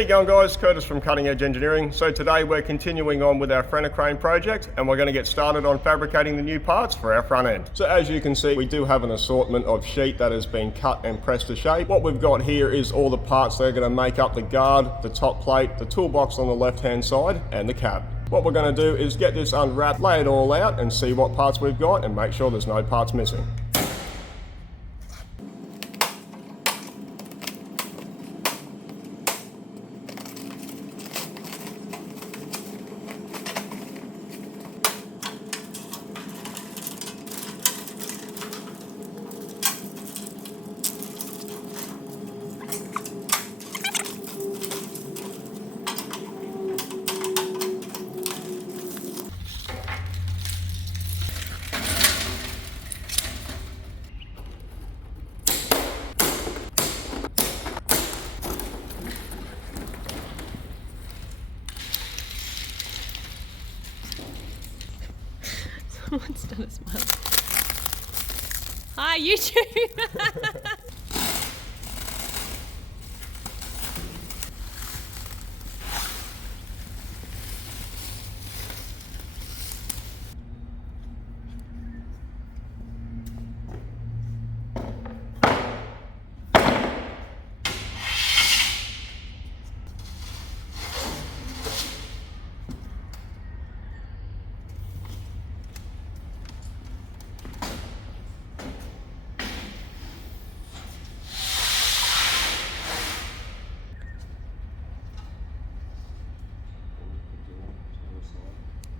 How you going, guys? Kurtis from Cutting Edge Engineering. So today we're continuing on with our Franna crane project, and we're going to get started on fabricating the new parts for our front end. So as you can see, we do have an assortment of sheet that has been cut and pressed to shape. What we've got here is all the parts that are going to make up the guard, the top plate, the toolbox on the left hand side, and the cab. What we're going to do is get this unwrapped, lay it all out, and see what parts we've got and make sure there's no parts missing. Someone's done a smile. Hi, YouTube!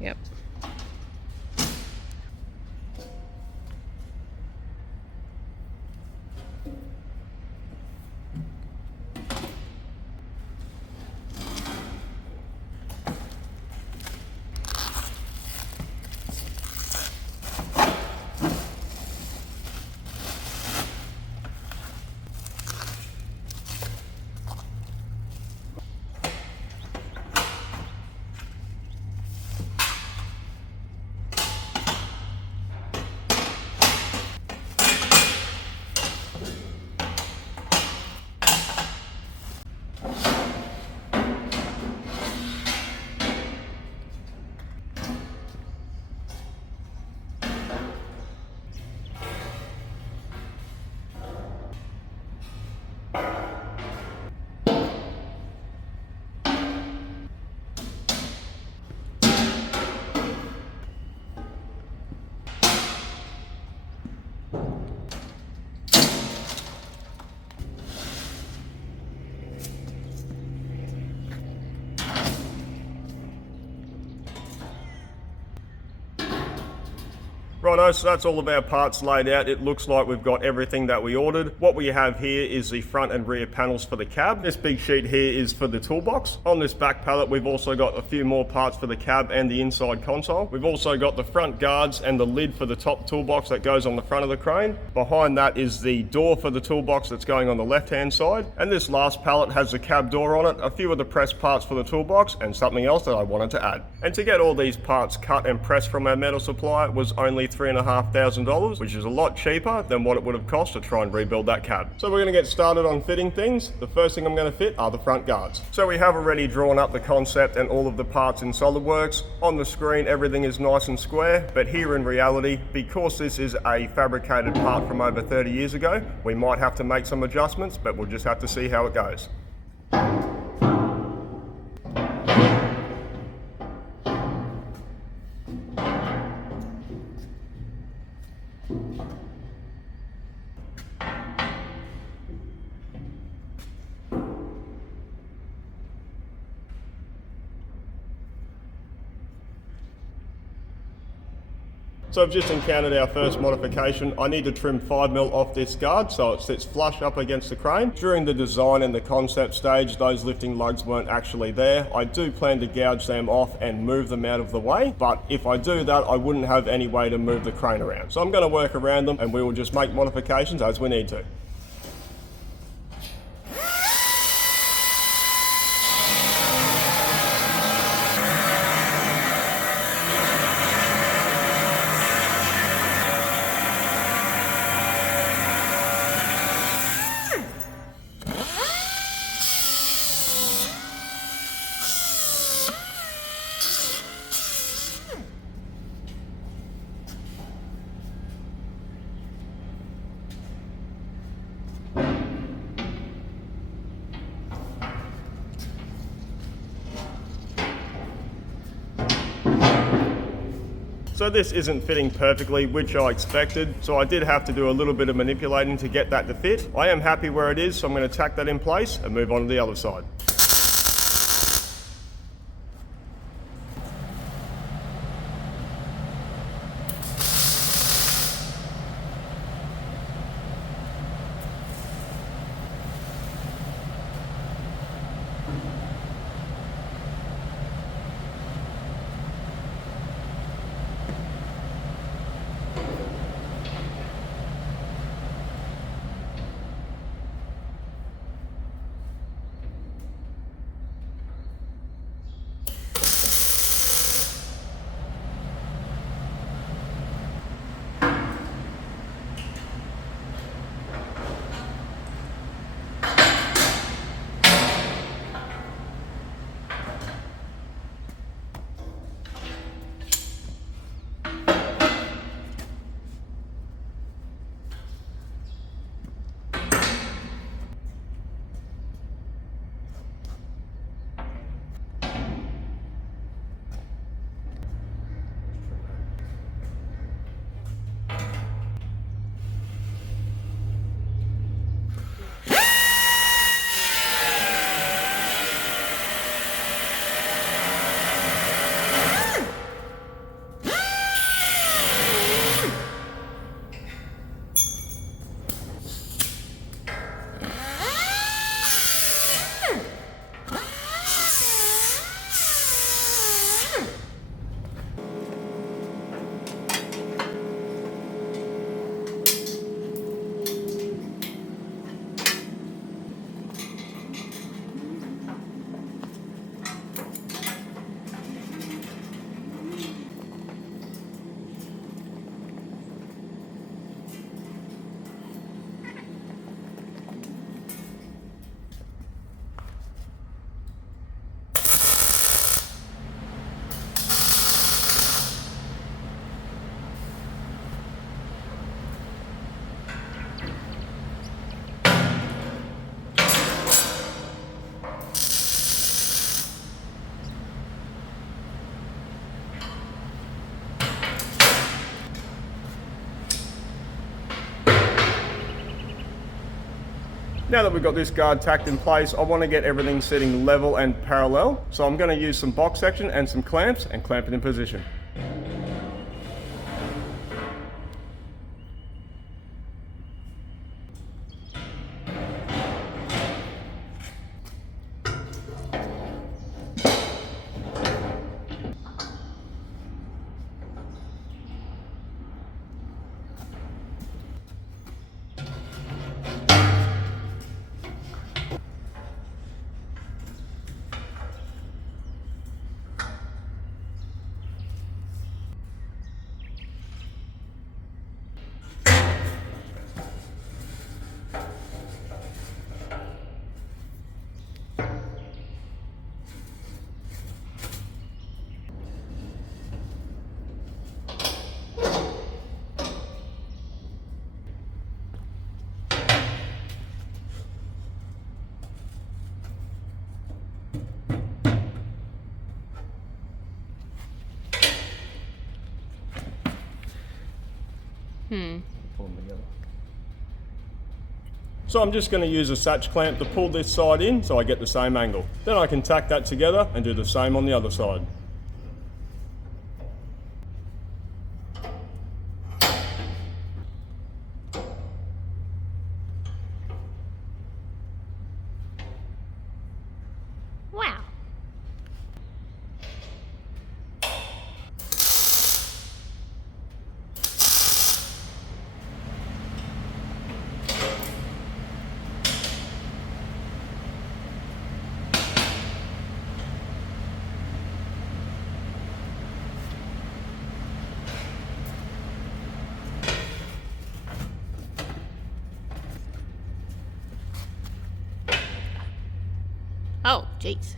Yep. Righto, so that's all of our parts laid out. It looks like we've got everything that we ordered. What we have here is the front and rear panels for the cab. This big sheet here is for the toolbox. On this back pallet, we've also got a few more parts for the cab and the inside console. We've also got the front guards and the lid for the top toolbox that goes on the front of the crane. Behind that is the door for the toolbox that's going on the left-hand side. And this last pallet has the cab door on it, a few of the pressed parts for the toolbox, and something else that I wanted to add. And to get all these parts cut and pressed from our metal supplier was only $3,500, which is a lot cheaper than what it would have cost to try and rebuild that cab. So we're going to get started on fitting things. The first thing I'm going to fit are the front guards. So we have already drawn up the concept and all of the parts in SolidWorks. On the screen everything is nice and square, but here in reality, because this is a fabricated part from over 30 years ago, we might have to make some adjustments, but we'll just have to see how it goes. So I've just encountered our first modification. I need to trim 5mm off this guard so it sits flush up against the crane. During the design and the concept stage, those lifting lugs weren't actually there. I do plan to gouge them off and move them out of the way, but if I do that, I wouldn't have any way to move the crane around. So I'm going to work around them and we will just make modifications as we need to. So this isn't fitting perfectly, which I expected, so I did have to do a little bit of manipulating to get that to fit. I am happy where it is, so I'm going to tack that in place and move on to the other side. Now that we've got this guard tacked in place, I want to get everything sitting level and parallel. So I'm going to use some box section and some clamps and clamp it in position. Pull them together. So I'm just going to use a satch clamp to pull this side in so I get the same angle. Then I can tack that together and do the same on the other side. Wow. Oh, jeez.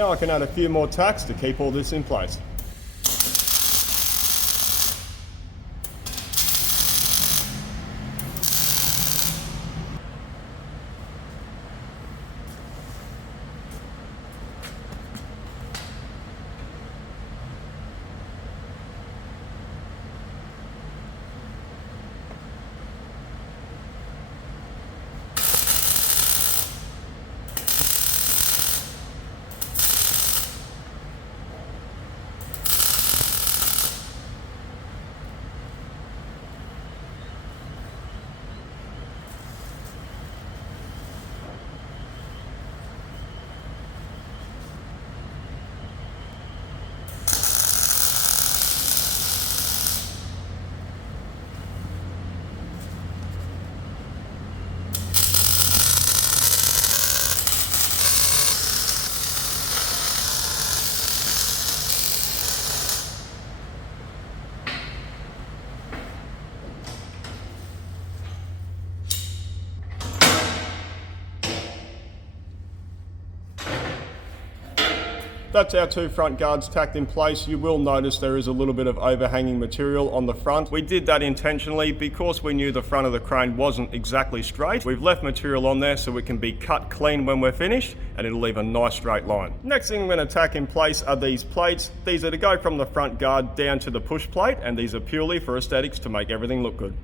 Now I can add a few more tacks to keep all this in place. That's our two front guards tacked in place. You will notice there is a little bit of overhanging material on the front. We did that intentionally because we knew the front of the crane wasn't exactly straight. We've left material on there so it can be cut clean when we're finished and it'll leave a nice straight line. Next thing I'm going to tack in place are these plates. These are to go from the front guard down to the push plate, and these are purely for aesthetics to make everything look good.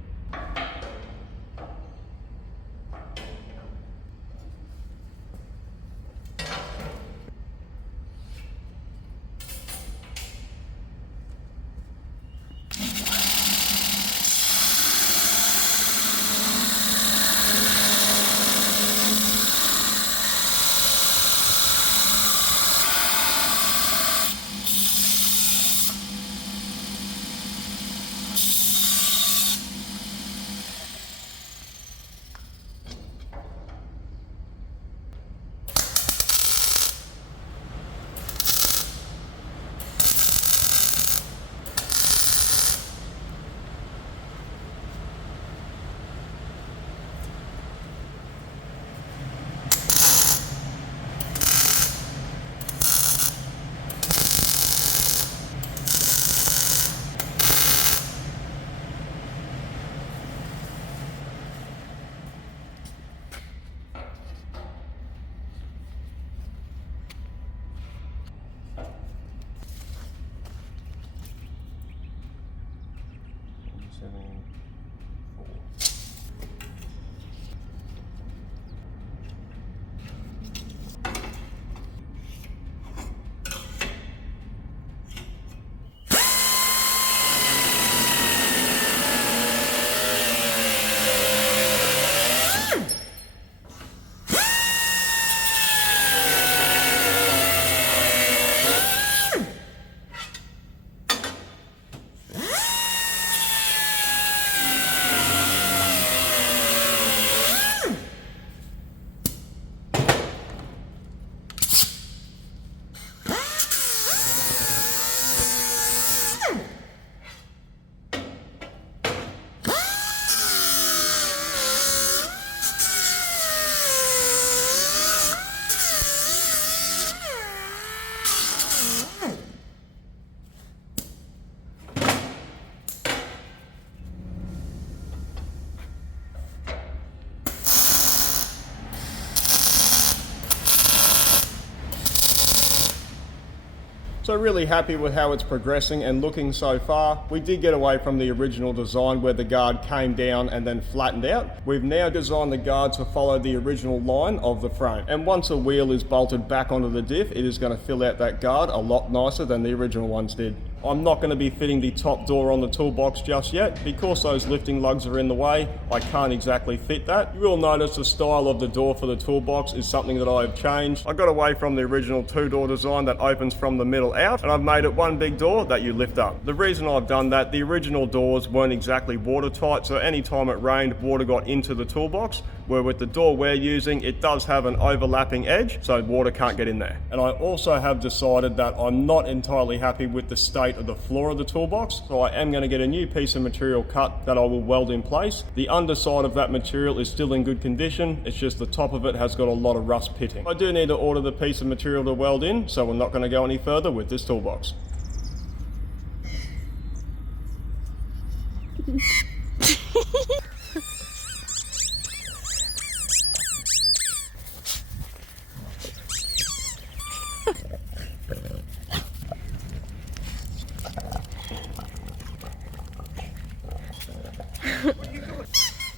So really happy with how it's progressing and looking so far. We did get away from the original design where the guard came down and then flattened out. We've now designed the guard to follow the original line of the frame. And once a wheel is bolted back onto the diff, it is going to fill out that guard a lot nicer than the original ones did. I'm not going to be fitting the top door on the toolbox just yet. Because those lifting lugs are in the way, I can't exactly fit that. You will notice the style of the door for the toolbox is something that I have changed. I got away from the original two-door design that opens from the middle out, and I've made it one big door that you lift up. The reason I've done that, the original doors weren't exactly watertight, so anytime it rained, water got into the toolbox, where with the door we're using, it does have an overlapping edge, so water can't get in there. And I also have decided that I'm not entirely happy with the state state of the floor of the toolbox, so I am going to get a new piece of material cut that I will weld in place. The underside of that material is still in good condition, it's just the top of it has got a lot of rust pitting. I do need to order the piece of material to weld in, so we're not going to go any further with this toolbox.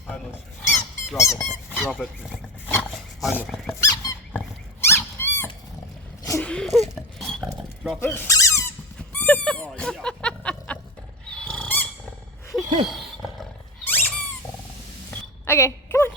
Homeless. Drop it. Drop it. Homeless. Drop it. Oh, yeah. Okay, come on.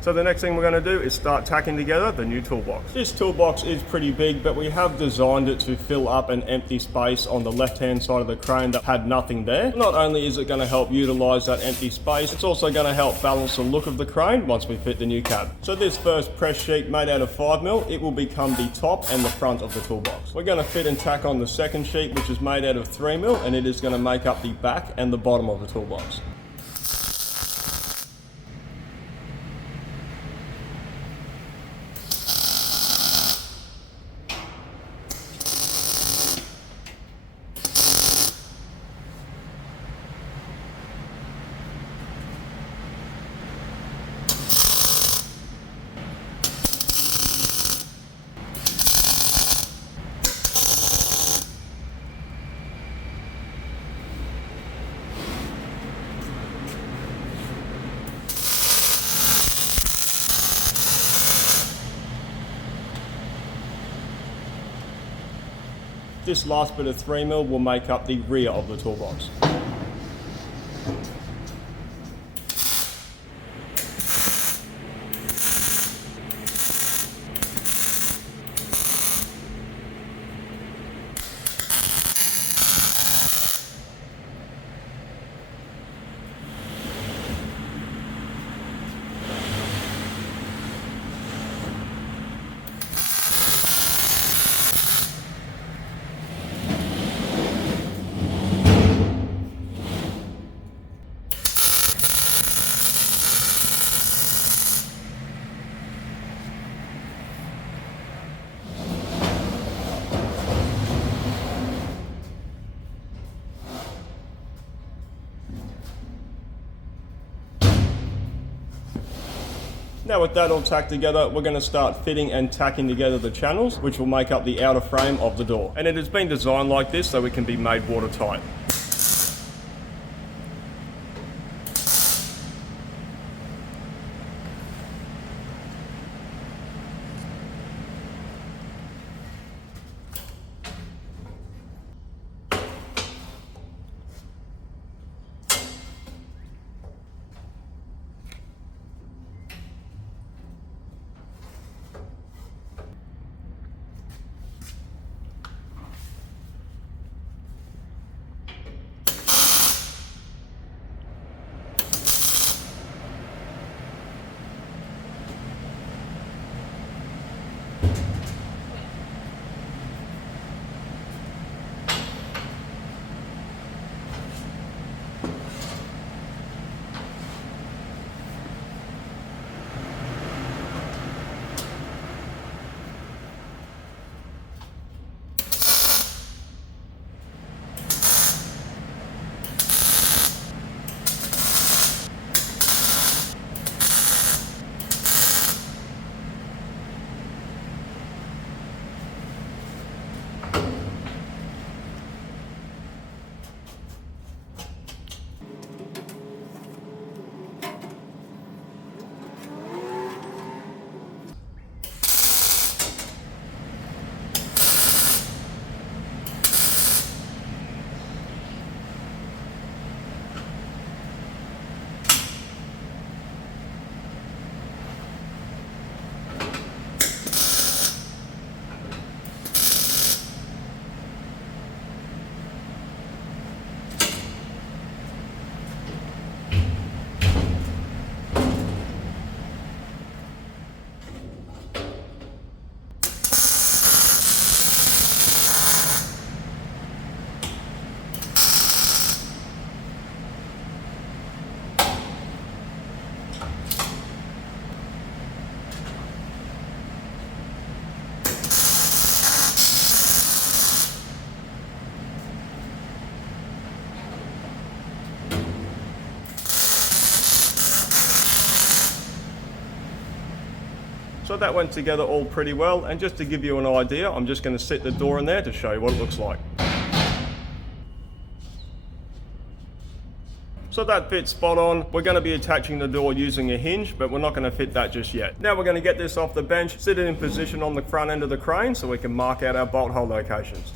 So the next thing we're going to do is start tacking together the new toolbox. This toolbox is pretty big, but we have designed it to fill up an empty space on the left-hand side of the crane that had nothing there. Not only is it going to help utilize that empty space, it's also going to help balance the look of the crane once we fit the new cab. So this first press sheet made out of 5mm, it will become the top and the front of the toolbox. We're going to fit and tack on the second sheet, which is made out of 3mm, and it is going to make up the back and the bottom of the toolbox. This last bit of 3mm will make up the rear of the toolbox. Now with that all tacked together, we're going to start fitting and tacking together the channels, which will make up the outer frame of the door. And it has been designed like this so it can be made watertight. So that went together all pretty well, and just to give you an idea, I'm just going to sit the door in there to show you what it looks like. So that fits spot on. We're going to be attaching the door using a hinge, but we're not going to fit that just yet. Now we're going to get this off the bench, sit it in position on the front end of the crane so we can mark out our bolt hole locations.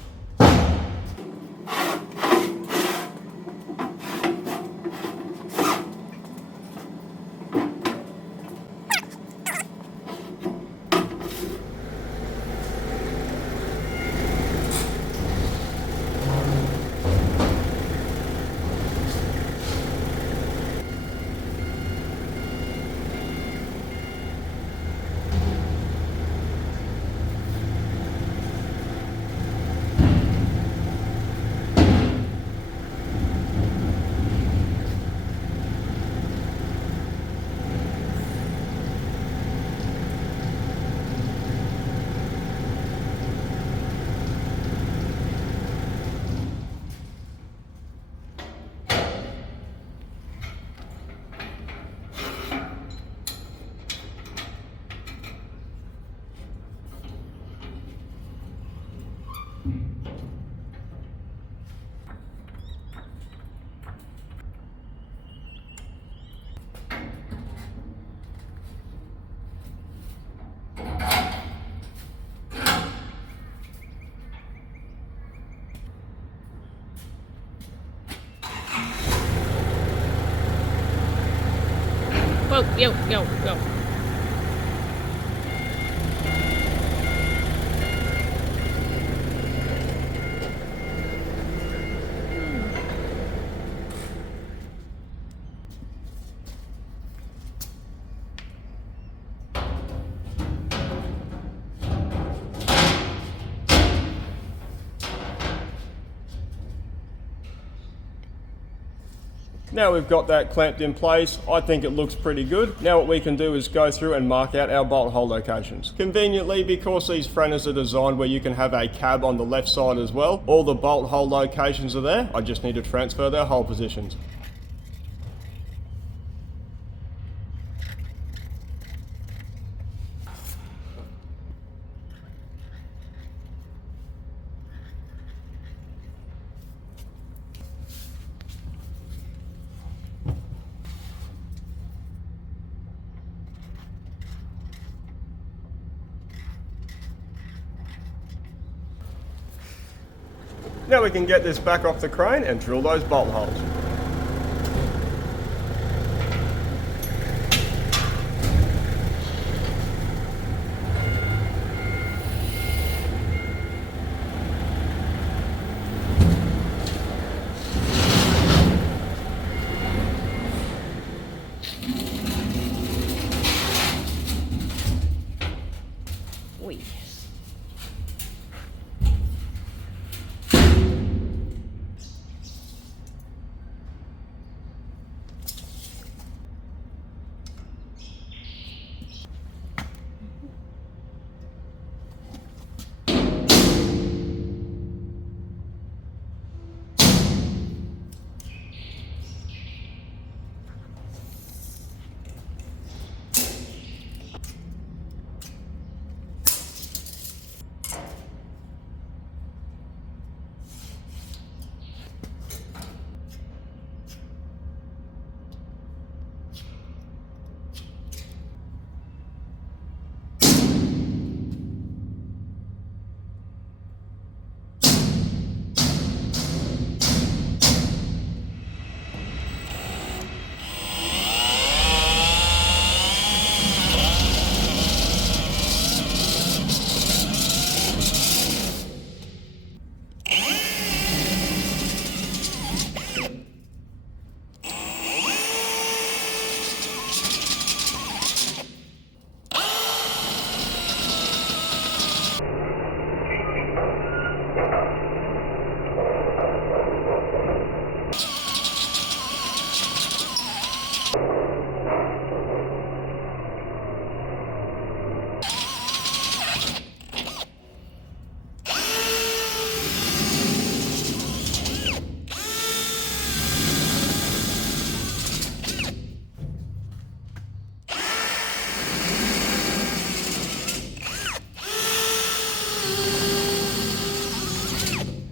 Whoa, yo, yo, yo. Now we've got that clamped in place, I think it looks pretty good. Now what we can do is go through and mark out our bolt hole locations. Conveniently, because these Frannas are designed where you can have a cab on the left side as well, all the bolt hole locations are there. I just need to transfer their hole positions. Now we can get this back off the crane and drill those bolt holes. Oi.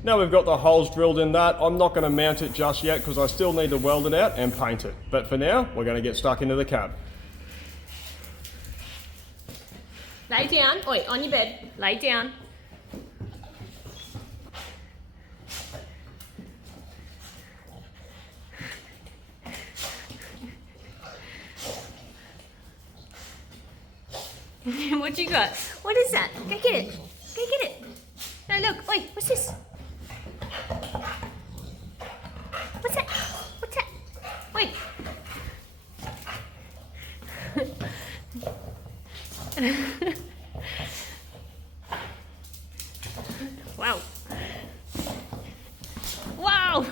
Now we've got the holes drilled in that. I'm not going to mount it just yet because I still need to weld it out and paint it. But for now, we're going to get stuck into the cab. Lay down. Oi, on your bed. Lay down. What you got? What is that? Go get it. Go get it. No, look. Oi, what's this? What's that? What's that? Wait. Wow. Wow.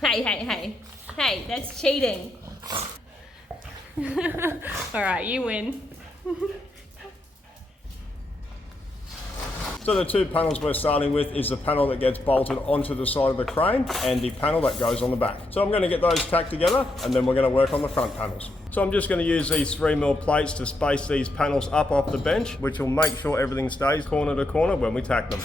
Hey. Hey, that's cheating. All right, you win. So the two panels we're starting with is the panel that gets bolted onto the side of the crane and the panel that goes on the back. So I'm going to get those tacked together and then we're going to work on the front panels. So I'm just going to use these 3mm plates to space these panels up off the bench, which will make sure everything stays corner to corner when we tack them.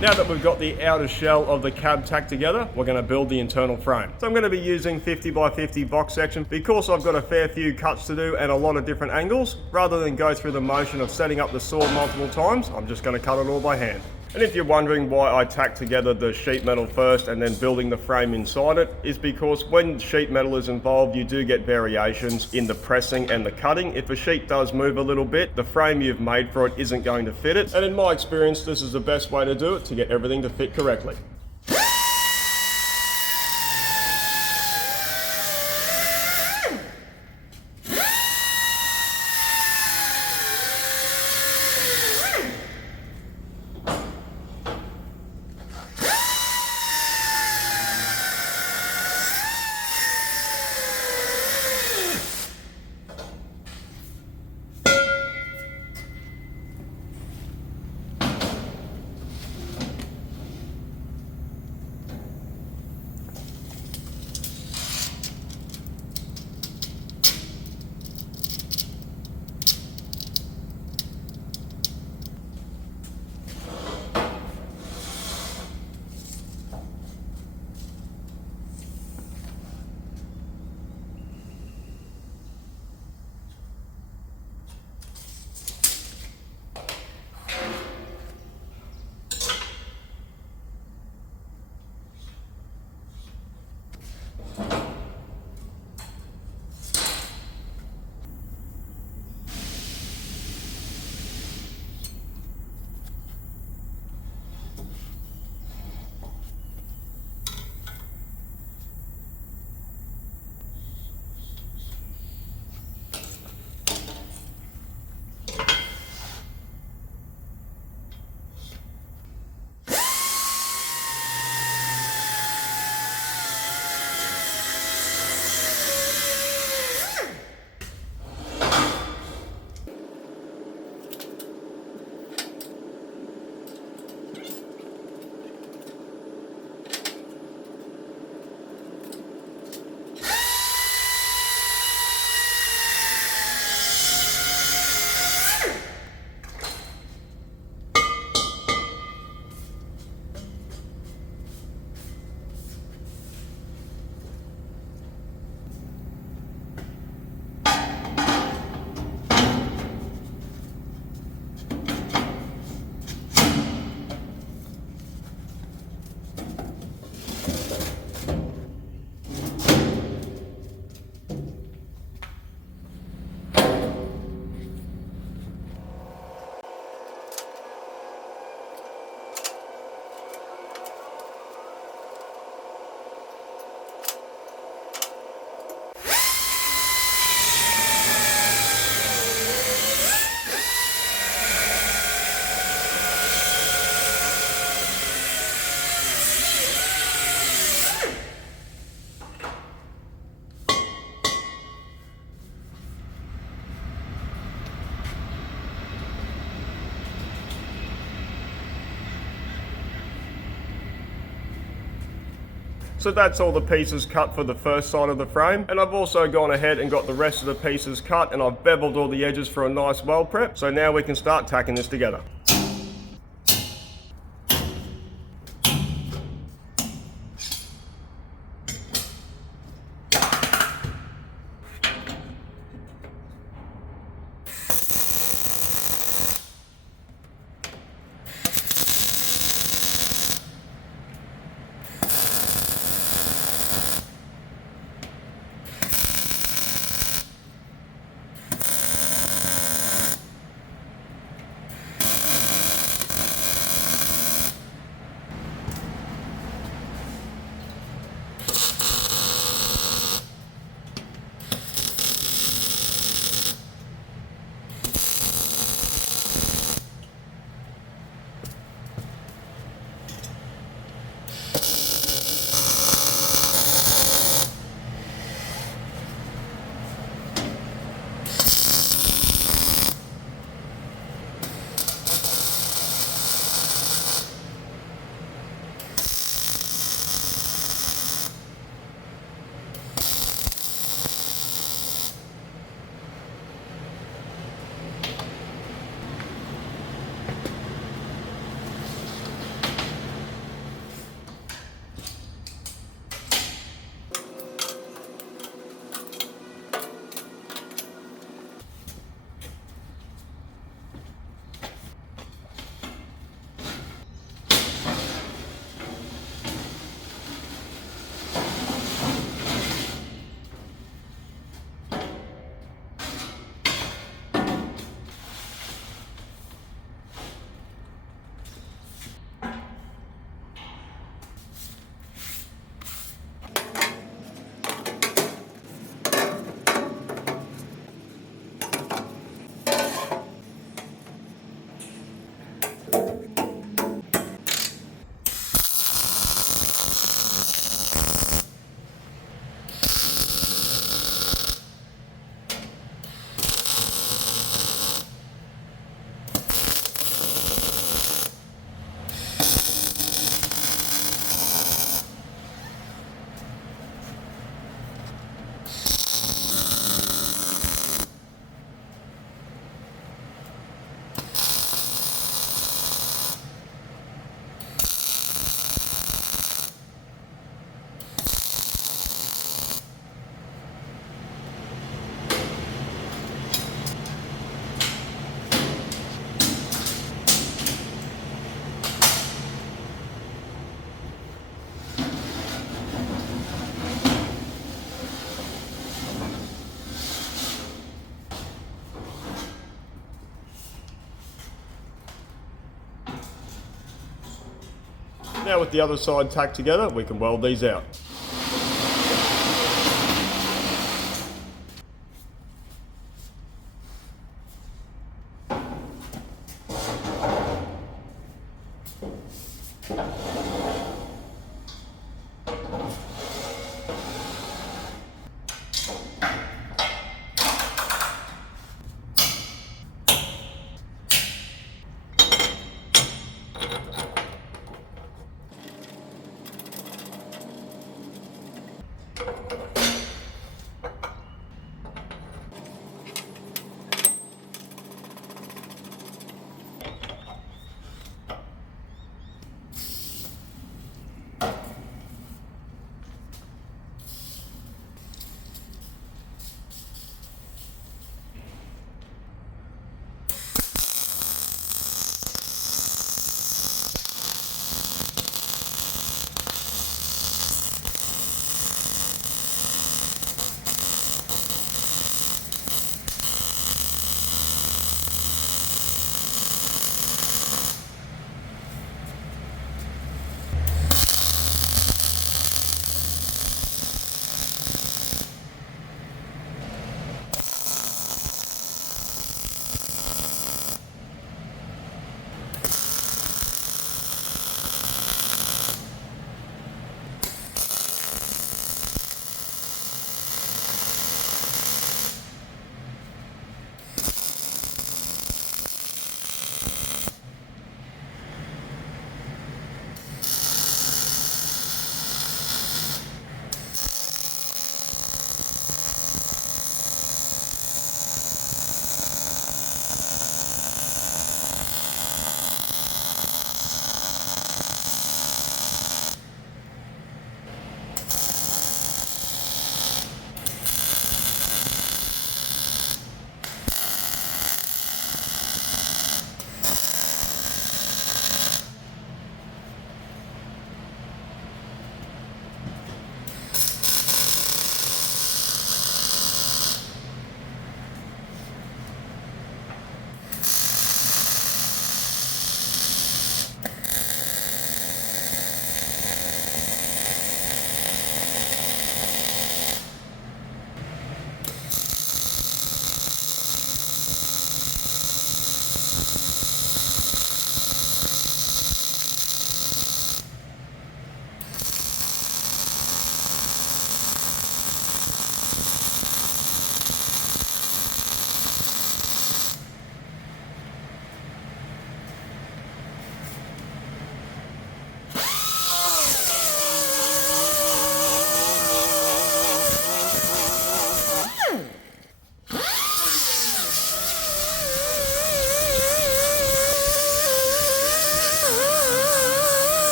Now that we've got the outer shell of the cab tacked together, we're going to build the internal frame. So I'm going to be using 50 by 50 box section because I've got a fair few cuts to do and a lot of different angles. Rather than go through the motion of setting up the saw multiple times, I'm just going to cut it all by hand. And if you're wondering why I tack together the sheet metal first and then building the frame inside it, is because when sheet metal is involved, you do get variations in the pressing and the cutting. If a sheet does move a little bit, the frame you've made for it isn't going to fit it. And in my experience, this is the best way to do it to get everything to fit correctly. So that's all the pieces cut for the first side of the frame, and I've also gone ahead and got the rest of the pieces cut, and I've beveled all the edges for a nice weld prep. So now we can start tacking this together. Now with the other side tacked together, we can weld these out.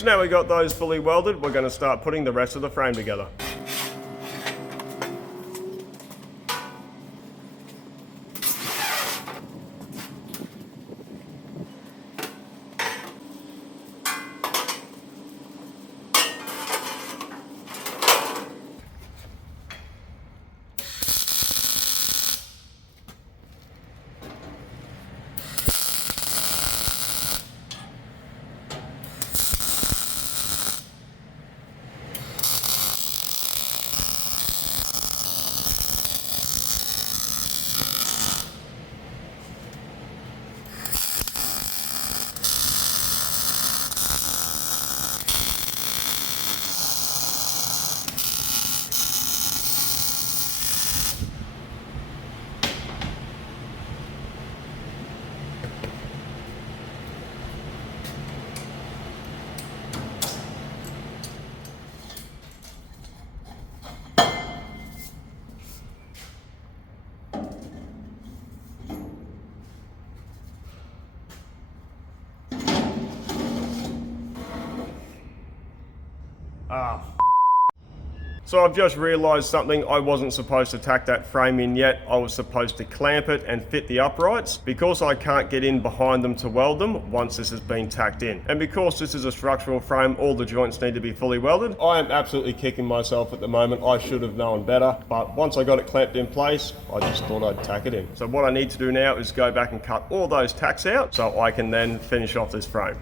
So now we got those fully welded, we're going to start putting the rest of the frame together. So I've just realised something. I wasn't supposed to tack that frame in yet. I was supposed to clamp it and fit the uprights. Because I can't get in behind them to weld them once this has been tacked in. And because this is a structural frame, all the joints need to be fully welded. I am absolutely kicking myself at the moment. I should have known better. But once I got it clamped in place, I just thought I'd tack it in. So what I need to do now is go back and cut all those tacks out so I can then finish off this frame.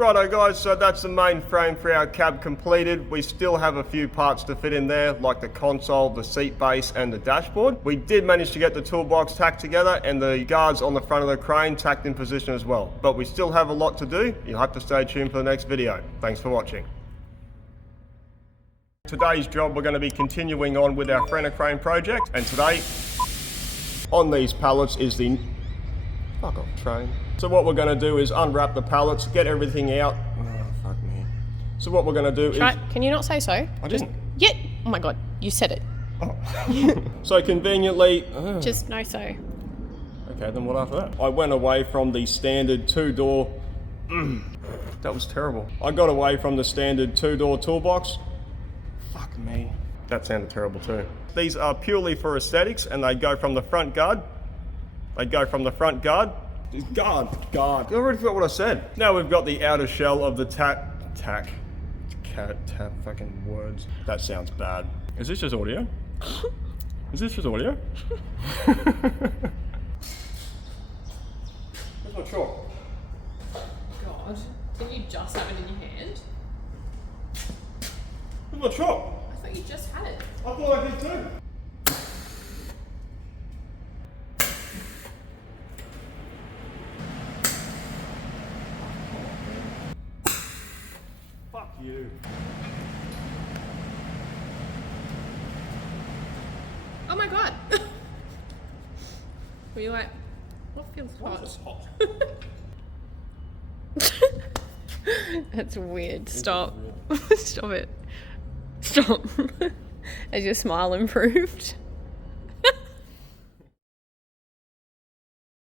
Righto guys, so that's the main frame for our cab completed. We still have a few parts to fit in there, like the console, the seat base, and the dashboard. We did manage to get the toolbox tacked together and the guards on the front of the crane tacked in position as well. But we still have a lot to do. You'll have to stay tuned for the next video. Thanks for watching. Today's job, we're going to be continuing on with our Franna crane project, and today on these pallets is the fuck off train. So what we're going to do is unwrap the pallets, get everything out. Oh, fuck me. So what we're going to do is... Can you not say so? I didn't. Yeah. Oh my god, you said it. Oh. So conveniently... Just no so. Okay, then what after that? I went away from the standard two-door... That was terrible. I got away from the standard two-door toolbox. Fuck me. That sounded terrible too. These are purely for aesthetics, and they go from the front guard. They go from the front guard. Guard. I already forgot what I said. Now we've got the outer shell of the tack. Fucking words. That sounds bad. Is this just audio? Is this just audio? Where's my chalk? God, did you just have it in your hand? Where's my chalk? I thought you just had it. I thought I did too. Fuck you. Oh my god! Were you like, what feels hot? This is hot. That's weird. Stop. Stop it. Stop. Has your smile improved?